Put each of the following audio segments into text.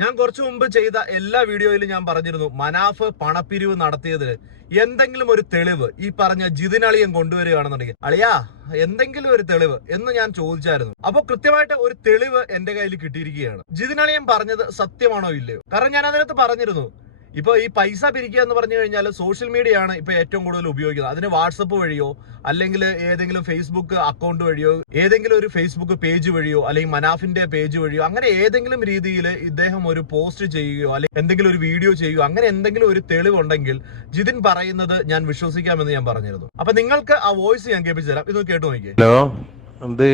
ഞാൻ കുറച്ചു മുമ്പ് ചെയ്ത എല്ലാ വീഡിയോയിലും ഞാൻ പറഞ്ഞിരുന്നു മനാഫ് പണപ്പിരിവ് നടത്തിയതിന് എന്തെങ്കിലും ഒരു തെളിവ് ഈ പറഞ്ഞ ജിതിനളിയൻ കൊണ്ടുവരികയാണെന്നുണ്ടെങ്കിൽ അളിയാ എന്തെങ്കിലും ഒരു തെളിവ് എന്ന് ഞാൻ ചോദിച്ചായിരുന്നു. അപ്പൊ കൃത്യമായിട്ട് ഒരു തെളിവ് എന്റെ കയ്യിൽ കിട്ടിയിരിക്കുകയാണ്. ജിതിനളിയൻ പറഞ്ഞത് സത്യമാണോ ഇല്ലയോ? കാരണം ഞാൻ അതിനകത്ത് പറഞ്ഞിരുന്നു ഇപ്പൊ ഈ പൈസ പിരിക്കുക എന്ന് പറഞ്ഞു കഴിഞ്ഞാൽ സോഷ്യൽ മീഡിയ ആണ് ഇപ്പൊ ഏറ്റവും കൂടുതൽ ഉപയോഗിക്കുന്നത്. അതിന് വാട്സപ്പ് വഴിയോ അല്ലെങ്കിൽ ഏതെങ്കിലും ഫേസ്ബുക്ക് അക്കൗണ്ട് വഴിയോ ഏതെങ്കിലും ഒരു ഫേസ്ബുക്ക് പേജ് വഴിയോ അല്ലെങ്കിൽ മനാഫിന്റെ പേജ് വഴിയോ അങ്ങനെ ഏതെങ്കിലും രീതിയിൽ ഇദ്ദേഹം ഒരു പോസ്റ്റ് ചെയ്യുകയോ അല്ലെങ്കിൽ എന്തെങ്കിലും ഒരു വീഡിയോ ചെയ്യുകയോ അങ്ങനെ എന്തെങ്കിലും ഒരു തെളിവുണ്ടെങ്കിൽ ജിതിൻ പറയുന്നത് ഞാൻ വിശ്വസിക്കാമെന്ന് ഞാൻ പറഞ്ഞിരുന്നു. അപ്പൊ നിങ്ങൾക്ക് ആ വോയിസ് ഞാൻ കേൾപ്പിച്ചു തരാം. ഇത് കേട്ടു നോക്കിയേ. ഹലോ ഇത്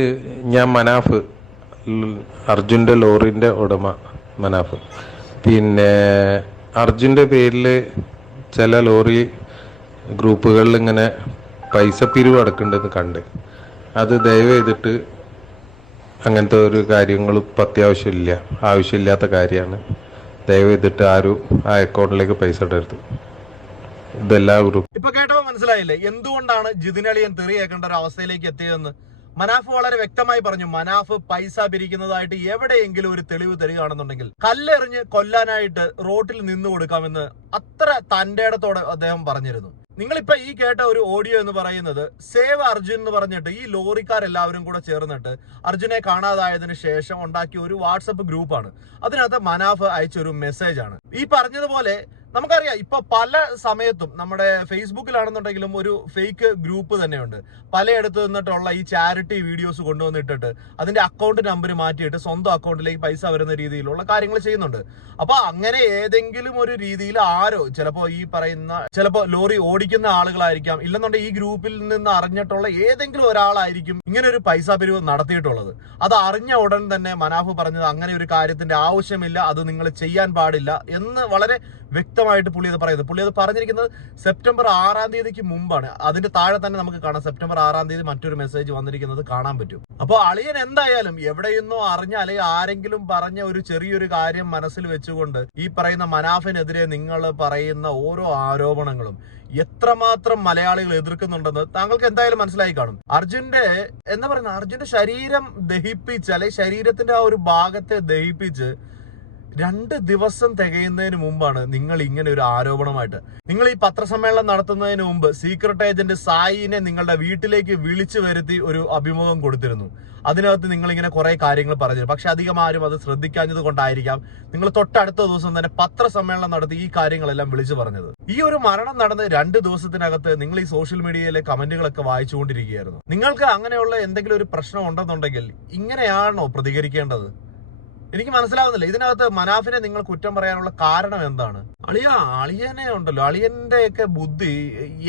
ഞാൻ മനാഫ്. അർജുന്റെ ലോറിന്റെ ഉടമ മനാഫ്. പിന്നെ അർജുന്റെ പേരിൽ ചില ലോറി ഗ്രൂപ്പുകളിൽ ഇങ്ങനെ പൈസ പിരിവ് അടക്കുന്നുണ്ടെന്ന് കണ്ട്. അത് ദയവ് ചെയ്തിട്ട് അങ്ങനത്തെ ഒരു കാര്യങ്ങളും ഇപ്പം അത്യാവശ്യമില്ല. ആവശ്യമില്ലാത്ത കാര്യമാണ്. ദയവ് ചെയ്തിട്ട് ആരും ആ അക്കൗണ്ടിലേക്ക് പൈസ ഇടരുത്. ഇതെല്ലാ ഗ്രൂപ്പ് ഇപ്പൊ കേട്ടപ്പോ മനസ്സിലായില്ലേ? എന്തുകൊണ്ടാണ് ജിതിനളിയൻ തെറിയേക്കേണ്ട ഒരു അവസ്ഥയിലേക്ക് എത്തിയതെന്ന്? മനാഫ് വളരെ വ്യക്തമായി പറഞ്ഞു മനാഫ് പൈസ പിരിക്കുന്നതായിട്ട് എവിടെയെങ്കിലും ഒരു തെളിവ് തരികയാണെന്നുണ്ടെങ്കിൽ കല്ലെറിഞ്ഞ് കൊല്ലാനായിട്ട് റോട്ടിൽ നിന്നു കൊടുക്കാമെന്ന് അത്ര തന്റെ ഇടത്തോടെ അദ്ദേഹം പറഞ്ഞിരുന്നു. നിങ്ങളിപ്പോ ഈ കേട്ട ഒരു ഓഡിയോ എന്ന് പറയുന്നത് സേവ് അർജുൻ എന്ന് പറഞ്ഞിട്ട് ഈ ലോറിക്കാരെല്ലാവരും കൂടെ ചേർന്നിട്ട് അർജുനെ കാണാതായതിനു ശേഷം ഉണ്ടാക്കിയ ഒരു വാട്സപ്പ് ഗ്രൂപ്പാണ്. അതിനകത്ത് മനാഫ് അയച്ചൊരു മെസ്സേജാണ് ഈ പറഞ്ഞതുപോലെ നമുക്കറിയാം ഇപ്പൊ പല സമയത്തും നമ്മുടെ ഫേസ്ബുക്കിലാണെന്നുണ്ടെങ്കിലും ഒരു ഫേക്ക് ഗ്രൂപ്പ് തന്നെയുണ്ട്. പലയിടത്ത് നിന്നിട്ടുള്ള ഈ ചാരിറ്റി വീഡിയോസ് കൊണ്ടുവന്നിട്ടിട്ട് അതിന്റെ അക്കൗണ്ട് നമ്പർ മാറ്റിയിട്ട് സ്വന്തം അക്കൗണ്ടിലേക്ക് പൈസ വരുന്ന രീതിയിലുള്ള കാര്യങ്ങൾ ചെയ്യുന്നുണ്ട്. അപ്പൊ അങ്ങനെ ഏതെങ്കിലും ഒരു രീതിയിൽ ആരോ ചിലപ്പോ ഈ പറയുന്ന ചിലപ്പോ ലോറി ഓടിക്കുന്ന ആളുകളായിരിക്കാം ഇല്ലെന്നുണ്ടെങ്കിൽ ഈ ഗ്രൂപ്പിൽ നിന്ന് അറിഞ്ഞിട്ടുള്ള ഏതെങ്കിലും ഒരാളായിരിക്കും ഇങ്ങനെ ഒരു പൈസ പിരിവ് നടത്തിയിട്ടുള്ളത്. അത് അറിഞ്ഞ ഉടൻ തന്നെ മനാഫ് പറഞ്ഞത് അങ്ങനെ ഒരു കാര്യത്തിന്റെ ആവശ്യമില്ല അത് നിങ്ങൾ ചെയ്യാൻ പാടില്ല എന്ന് വളരെ വ്യക്തമായിട്ട് പുള്ളി അത് പറയുന്നത് പുള്ളി അത് പറഞ്ഞിരിക്കുന്നത് സെപ്റ്റംബർ ആറാം തീയതിക്ക് മുമ്പാണ്. അതിന്റെ താഴെ തന്നെ നമുക്ക് കാണാം. സെപ്റ്റംബർ ആറാം തീയതി മറ്റൊരു മെസ്സേജ് വന്നിരിക്കുന്നത് കാണാൻ പറ്റും. അപ്പോൾ അളിയൻ എന്തായാലും എവിടെയെന്നോ അറിഞ്ഞ അല്ലെങ്കിൽ ആരെങ്കിലും പറഞ്ഞ ഒരു ചെറിയൊരു കാര്യം മനസ്സിൽ വെച്ചുകൊണ്ട് ഈ പറയുന്ന മനാഫിനെതിരെ നിങ്ങൾ പറയുന്ന ഓരോ ആരോപണങ്ങളും എത്രമാത്രം മലയാളികൾ എതിർക്കുന്നുണ്ടെന്ന് താങ്കൾക്ക് എന്തായാലും മനസ്സിലായി കാണും. അർജുന്റെ എന്താ പറയുന്ന അർജുന്റെ ശരീരം ദഹിപ്പിച്ച് അല്ലെങ്കിൽ ശരീരത്തിന്റെ ആ ഒരു ഭാഗത്തെ ദഹിപ്പിച്ച് രണ്ട് ദിവസം തികയുന്നതിന് മുമ്പാണ് നിങ്ങൾ ഇങ്ങനെ ഒരു ആരോപണമായിട്ട്. നിങ്ങൾ ഈ പത്രസമ്മേളനം നടത്തുന്നതിന് മുമ്പ് സീക്രട്ട് ഏജന്റ് സായിനെ നിങ്ങളുടെ വീട്ടിലേക്ക് വിളിച്ചു വരുത്തി ഒരു അഭിമുഖം കൊടുത്തിരുന്നു. അതിനകത്ത് നിങ്ങൾ ഇങ്ങനെ കുറെ കാര്യങ്ങൾ പറഞ്ഞു. പക്ഷെ അധികം ആരും അത് ശ്രദ്ധിക്കാഞ്ഞത് കൊണ്ടായിരിക്കാം നിങ്ങൾ തൊട്ടടുത്ത ദിവസം തന്നെ പത്രസമ്മേളനം നടത്തി ഈ കാര്യങ്ങളെല്ലാം വിളിച്ചു പറഞ്ഞത്. ഈ ഒരു മരണം നടന്ന് രണ്ട് ദിവസത്തിനകത്ത് നിങ്ങൾ ഈ സോഷ്യൽ മീഡിയയിലെ കമന്റുകളൊക്കെ വായിച്ചുകൊണ്ടിരിക്കുകയായിരുന്നു. നിങ്ങൾക്ക് അങ്ങനെയുള്ള എന്തെങ്കിലും ഒരു പ്രശ്നം ഉണ്ടെന്നുണ്ടെങ്കിൽ ഇങ്ങനെയാണോ പ്രതികരിക്കേണ്ടത്? എനിക്ക് മനസ്സിലാവുന്നില്ല. ഇതിനകത്ത് മനാഫിനെ നിങ്ങൾ കുറ്റം പറയാനുള്ള കാരണം എന്താണ്? അളിയ അളിയനെ ഉണ്ടല്ലോ. അളിയന്റെ ഒക്കെ ബുദ്ധി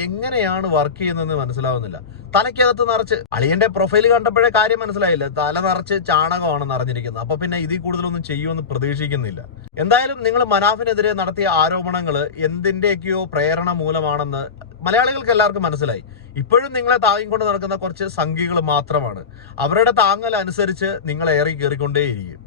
എങ്ങനെയാണ് വർക്ക് ചെയ്യുന്നതെന്ന് മനസ്സിലാവുന്നില്ല. തലയ്ക്കകത്ത് നിറച്ച് അളിയന്റെ പ്രൊഫൈൽ കണ്ടപ്പോഴേ കാര്യം മനസ്സിലായില്ല. തല നിറച്ച് ചാണകമാണ് നിറഞ്ഞിരിക്കുന്നത് അപ്പൊ പിന്നെ ഇതിൽ കൂടുതലൊന്നും ചെയ്യുമെന്ന് പ്രതീക്ഷിക്കുന്നില്ല. എന്തായാലും നിങ്ങൾ മനാഫിനെതിരെ നടത്തിയ ആരോപണങ്ങൾ എന്തിന്റെയൊക്കെയോ പ്രേരണ മൂലമാണെന്ന് മലയാളികൾക്ക് എല്ലാവർക്കും മനസ്സിലായി. ഇപ്പോഴും നിങ്ങളെ താങ്ങിക്കൊണ്ട് നടക്കുന്ന കുറച്ച് സംഖ്യകൾ മാത്രമാണ്. അവരുടെ താങ്ങൽ അനുസരിച്ച് നിങ്ങൾ ഏറി കയറിക്കൊണ്ടേയിരിക്കും